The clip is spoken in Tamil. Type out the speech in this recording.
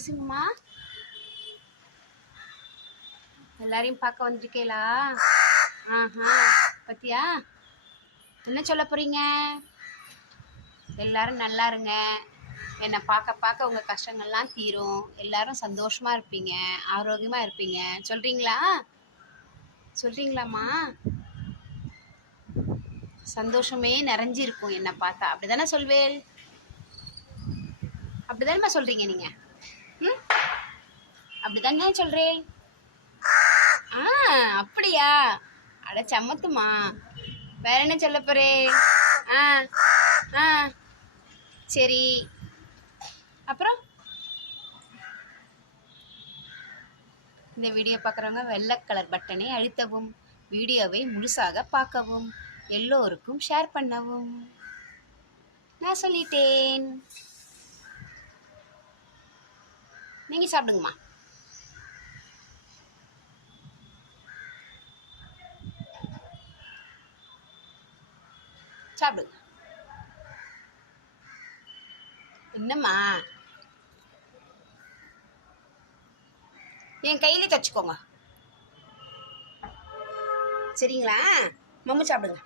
பேசுங்கம்மா. எல்லாரையும் பார்க்க வந்திருக்கீங்களா ஆஹா பத்தியா? என்ன சொல்ல போறீங்க? எல்லாரும் நல்லா இருங்க. என்னை பார்க்க பார்க்க உங்கள் கஷ்டங்கள்லாம் தீரும். எல்லாரும் சந்தோஷமா இருப்பீங்க. ஆரோக்கியமா இருப்பீங்க. சொல்றீங்களா? சொல்கிறீங்களாம்மா சந்தோஷமே நிறைஞ்சு இருக்கும் என்னை பார்த்தா. அப்படிதானே சொல்வேல் அப்படிதானேம்மா சொல்றீங்க நீங்க? நீங்கள் அப்படிதாங்க சொல்றேன். ஆ அப்படியா? அட சம்மத்துமா வேற என்ன சொல்ல போறே? ஆ ஆ. சரி. அப்புறம்? இந்த வீடியோ பார்க்குறவங்க வெள்ளை கலர் பட்டனை அழுத்தவும் வீடியோவை முழுசாக பார்க்கவும் எல்லோருக்கும் ஷேர் பண்ணவும். நான் சொல்லிட்டேன். நீங்கள் சாப்பிடுங்கம்மா. சாப்பிடுங்க என்னம்மா? என் கையில தச்சுக்கோங்க. சரிங்களா? மம்மு சாப்பிடுங்க.